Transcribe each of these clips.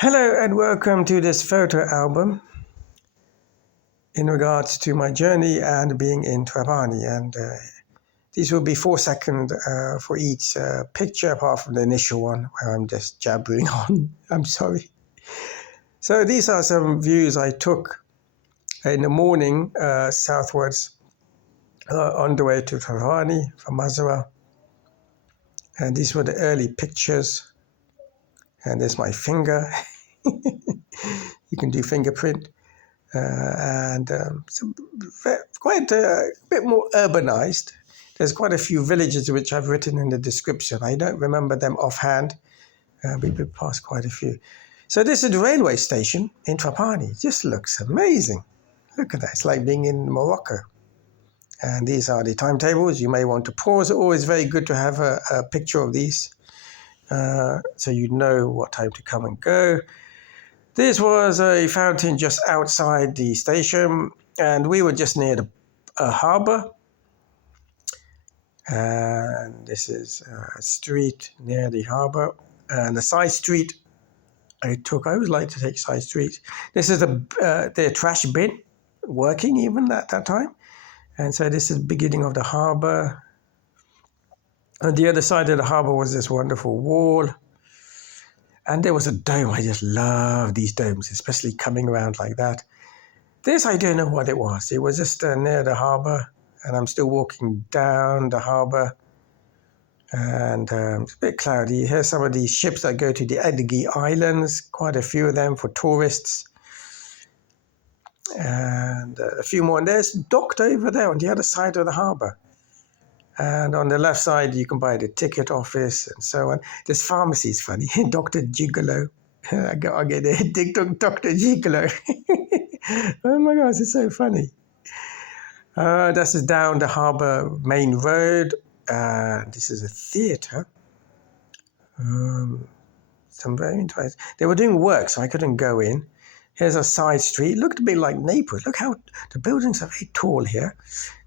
Hello and welcome to this photo album in regards to my journey and being in Trapani. And these will be 4 seconds for each picture apart from the initial one where I'm just jabbering on. I'm sorry. So these are some views I took in the morning southwards on the way to Trapani from Mazara. And these were the early pictures. And there's my finger. You can do fingerprint. And quite a bit more urbanized. There's quite a few villages which I've written in the description. I don't remember them offhand. We passed quite a few. So this is the railway station in Trapani. It just looks amazing. Look at that. It's like being in Morocco. And these are the timetables. You may want to pause. Always very good to have a picture of these so you know what time to come and go. This was a fountain just outside the station, and we were just near a harbour. And this is a street near the harbour. And the side street I always like to take side streets. This is the trash bin working even at that time. And so this is the beginning of the harbour. On the other side of the harbour was this wonderful wall. And there was a dome. I just love these domes, especially coming around like that. This, I don't know what it was. It was just near the harbour, and I'm still walking down the harbour. And it's a bit cloudy. Here's some of these ships that go to the Edgi Islands, quite a few of them for tourists. And a few more. And there's docked over there on the other side of the harbour. And on the left side, you can buy the ticket office and so on. This pharmacy is funny. Dr. Gigolo. I get it. Dr. Gigolo. Oh my gosh, it's so funny. This is down the harbour main road. This is a theatre. Some very interesting. They were doing work, so I couldn't go in. Here's a side street. It looked a bit like Naples. Look how the buildings are very tall here.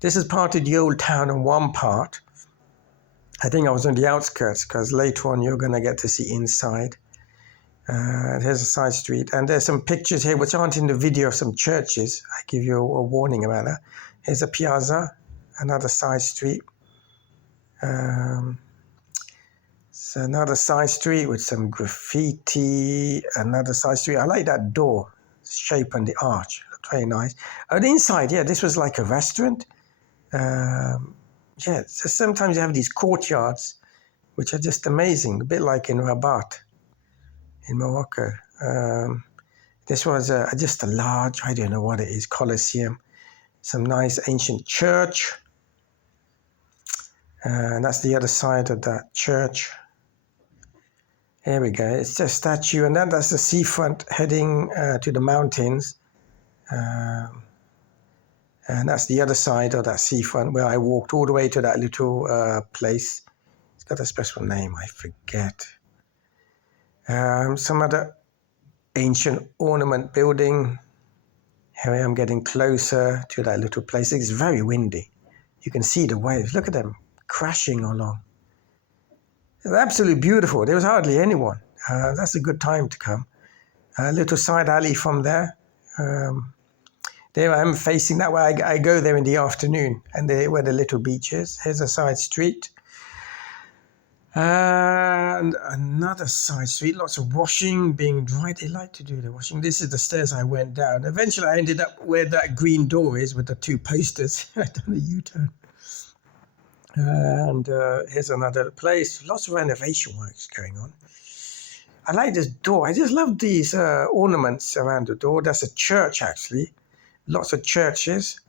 This is part of the old town and one part. I think I was on the outskirts because later on you're going to get to see inside. Here's a side street. And there's some pictures here which aren't in the video of some churches. I give you a warning about that. Here's a piazza, another side street. So another side street with some graffiti, another side street. I like that door shape and the arch. Looked very nice. On the inside, yeah, this was like a restaurant. So sometimes you have these courtyards, which are just amazing, a bit like in Rabat, in Morocco. This was just a large, I don't know what it is, Colosseum. Some nice ancient church. And that's the other side of that church. Here we go. It's a statue, and then that's the seafront heading to the mountains. And that's the other side of that seafront where I walked all the way to that little place. It's got a special name, I forget. Some other ancient ornament building. Here I am getting closer to that little place. It's very windy. You can see the waves. Look at them crashing along. It's absolutely beautiful. There was hardly anyone. That's a good time to come. A little side alley from there. There I am facing that way. I go there in the afternoon, and where the little beach is. Here's a side street. And another side street. Lots of washing being dried. They like to do the washing. This is the stairs I went down. Eventually, I ended up where that green door is with the two posters. I done a U-turn. And here's another place. Lots of renovation works going on. I like this door. I just love these ornaments around the door. That's a church, actually. Lots of churches.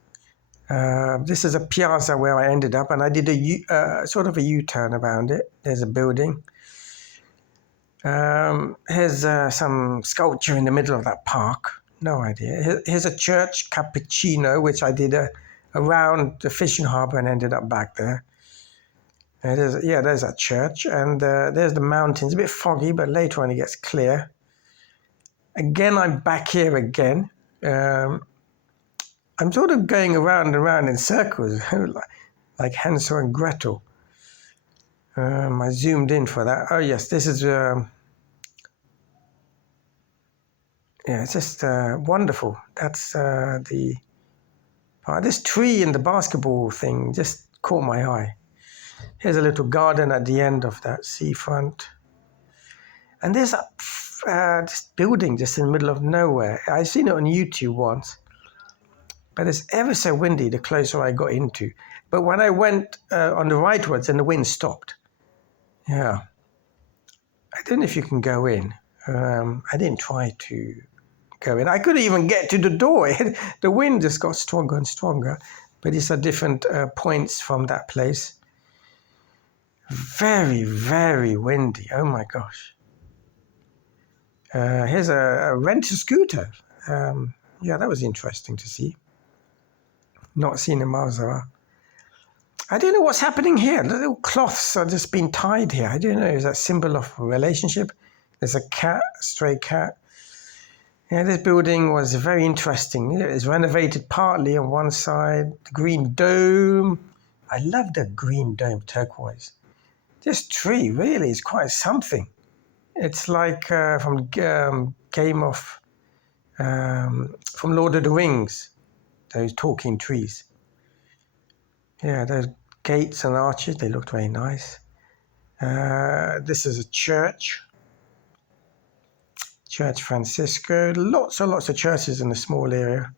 This is a piazza where I ended up, and I did a sort of a U-turn around it. There's a building. Here's some sculpture in the middle of that park. No idea. Here's a church, Cappuccino, which I did around the fishing harbour and ended up back there. There's that church, and there's the mountains. A bit foggy, but later on it gets clear. Again, I'm back here again. I'm sort of going around and around in circles, like Hansel and Gretel. I zoomed in for that. Oh yes, this is Yeah, it's just wonderful. That's this tree in the basketball thing just caught my eye. Here's a little garden at the end of that seafront. And there's this building just in the middle of nowhere. I've seen it on YouTube once. But it's ever so windy the closer I got into. But when I went on the rightwards, and the wind stopped. Yeah. I don't know if you can go in. I didn't try to go in. I couldn't even get to the door. The wind just got stronger and stronger. But it's at different points from that place. Very, very windy. Oh my gosh. Here's a rent-a-scooter. Yeah, that was interesting to see. Not seen in Malzara. I don't know what's happening here. The little cloths are just being tied here. I don't know. Is that symbol of a relationship? There's a cat, a stray cat. Yeah, this building was very interesting. It was renovated partly on one side. The green dome. I love the green dome, turquoise. This tree really is quite something. It's like from Game of... from Lord of the Rings. Those talking trees. Yeah, those gates and arches, they looked very nice. This is a church. Church Francisco. Lots and lots of churches in a small area.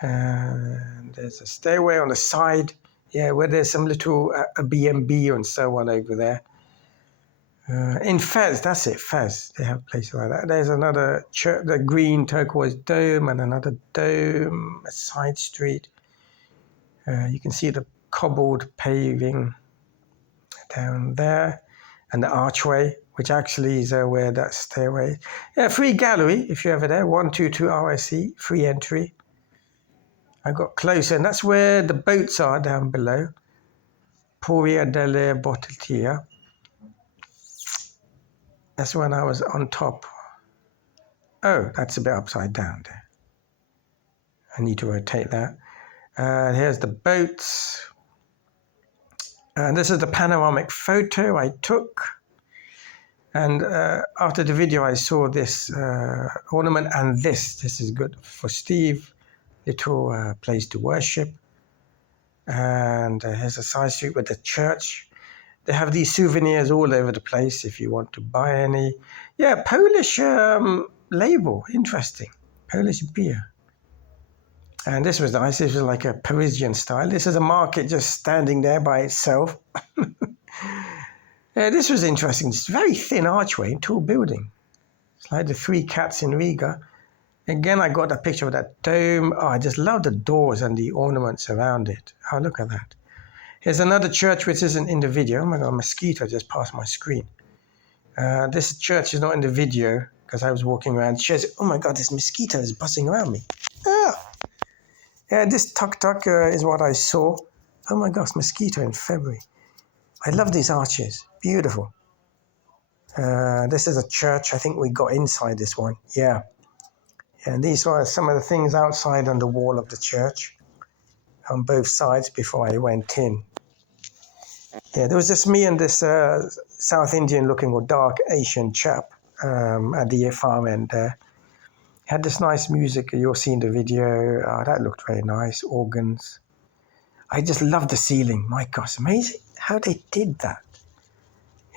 And there's a stairway on the side. Yeah, where there's some little a B&B and so on over there. In Fez, that's it, Fez. They have places like that. There's another church, the green turquoise dome, and another dome, a side street. You can see the cobbled paving down there, and the archway, which actually is where that stairway. Yeah, free gallery if you're ever there. 122 RSC, free entry. I got closer, and that's where the boats are down below. Poria delle Bottiglia. That's when I was on top. Oh, that's a bit upside down there. I need to rotate that. Here's the boats. And this is the panoramic photo I took. And after the video, I saw this ornament and this. This is good for Steve. Little place to worship. And here's a side street with the church. They have these souvenirs all over the place if you want to buy any. Yeah, Polish label. Interesting. Polish beer. And this was nice. This was like a Parisian style. This is a market just standing there by itself. Yeah, this was interesting. It's a very thin archway, tall building. It's like the Three Cats in Riga. Again, I got a picture of that dome. Oh, I just love the doors and the ornaments around it. Oh, look at that. Here's another church which isn't in the video. Oh my God, a mosquito just passed my screen. This church is not in the video because I was walking around. She says, oh my God, this mosquito is buzzing around me. Ah. Yeah, this tuk-tuk is what I saw. Oh my gosh, mosquito in February. I love these arches. Beautiful. This is a church. I think we got inside this one. Yeah. And these were some of the things outside on the wall of the church on both sides before I went in. Yeah, there was just me and this South Indian looking or dark Asian chap at the far end there. Had this nice music you'll see in the video. Oh, that looked very nice. Organs. I just love the ceiling. My gosh, amazing how they did that.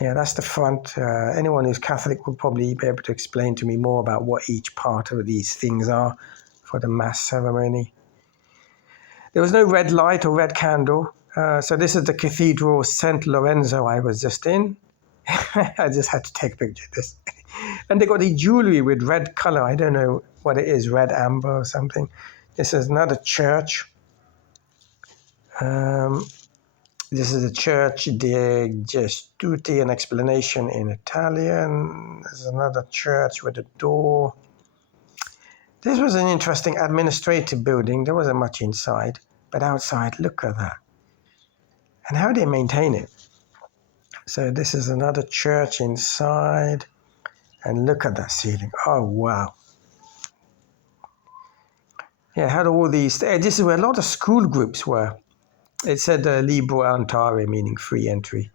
Yeah, that's the front. Anyone who's Catholic will probably be able to explain to me more about what each part of these things are for the Mass ceremony. There was no red light or red candle. So this is the Cathedral St. Lorenzo I was just in. I just had to take a picture of this. And they got the jewelry with red color. I don't know what it is, red amber or something. This is another church. This is a church de Gestuti, an explanation in Italian. There's another church with a door. This was an interesting administrative building. There wasn't much inside, but outside, look at that. And how they maintain it. So this is another church inside. And look at that ceiling. Oh, wow. Yeah, how do all these... This is where a lot of school groups were. It said libero entrare, meaning free entry.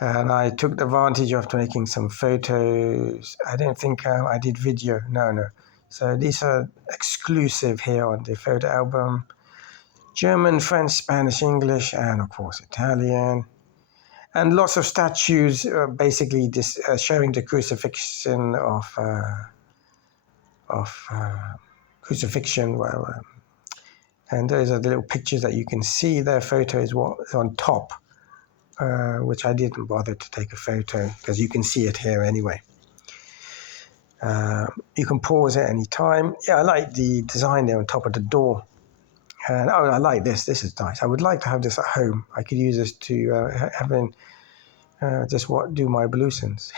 And I took advantage of taking some photos. I don't think I did video. No. So these are exclusive here on the photo album. German, French, Spanish, English, and of course Italian. And lots of statues, basically showing the crucifixion of crucifixion. And those are the little pictures that you can see. Their photo is what's on top, which I didn't bother to take a photo because you can see it here anyway. You can pause at any time. Yeah, I like the design there on top of the door. And I like this. This is nice. I would like to have this at home. I could use this to do my ablutions.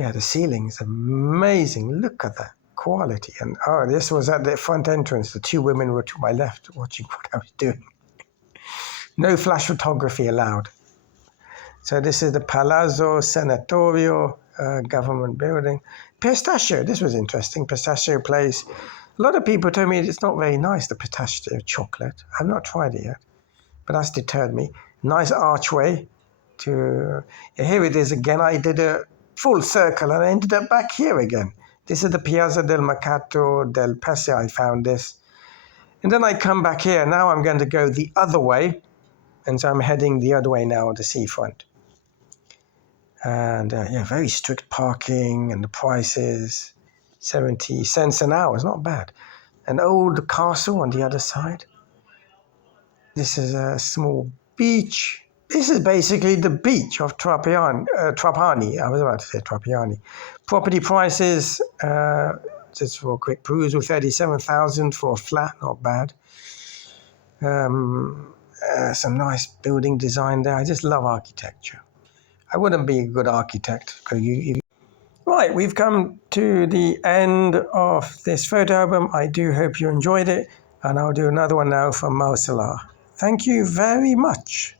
Yeah, the ceiling is amazing. Look at that quality. And this was at the front entrance. The two women were to my left watching what I was doing. No flash photography allowed. So this is the Palazzo Senatorio government building. Pistachio, this was interesting. Pistachio place. A lot of people told me it's not very nice, the pistachio chocolate. I've not tried it yet, but that's deterred me. Nice archway. Here it is again. I did a full circle and I ended up back here again. This is the Piazza del Mercato del Pesce. I found this. And then I come back here. Now I'm going to go the other way. And so I'm heading the other way now on the seafront. And very strict parking, and the prices, 70 cents an hour. It's not bad. An old castle on the other side. This is a small beach. This is basically the beach of Trapani. I was about to say Trapani. Property prices, just for a quick perusal, 37,000 for a flat, not bad. Some nice building design there. I just love architecture. I wouldn't be a good architect. Right, we've come to the end of this photo album. I do hope you enjoyed it, and I'll do another one now from Marcella. Thank you very much.